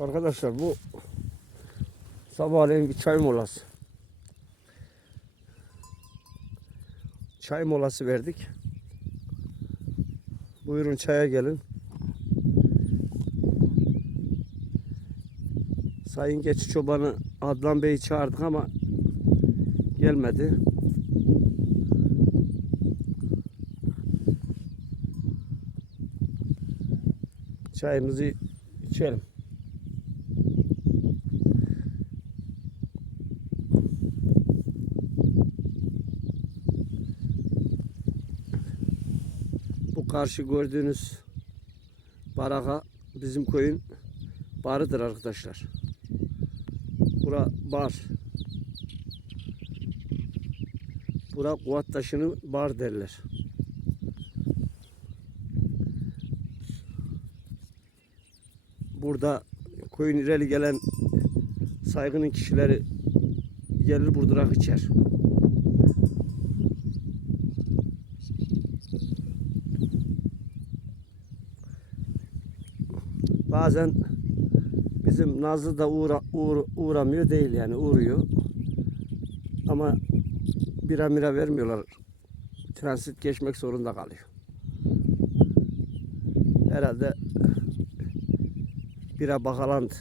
Arkadaşlar bu sabahleyin bir çay molası. Çay molası verdik. Buyurun çaya gelin. Sayın Geçi Çobanı Adnan Bey'i çağırdık ama gelmedi. Çayımızı içelim. Bu karşı gördüğünüz baraka bizim köyün barıdır arkadaşlar. Bura bar. Bura kuvat taşını bar derler. Burada köyün ileri gelen saygının kişileri gelir burada rakı içer. Bazen bizim Nazlı da uğra, uğra- uğramıyor değil yani uğruyor. Ama bira mira vermiyorlar. Transit geçmek zorunda kalıyor. Herhalde bira bakalandı.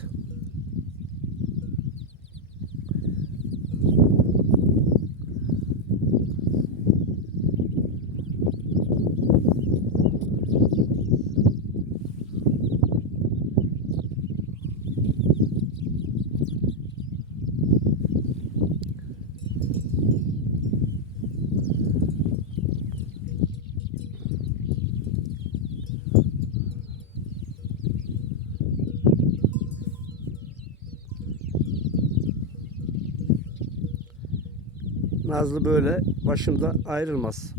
Nazlı böyle başımda ayrılmaz.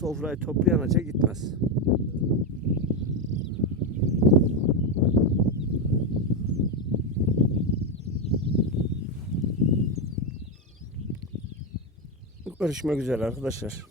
Sofrayı toplayanaca gitmez. Görüşmek üzere arkadaşlar.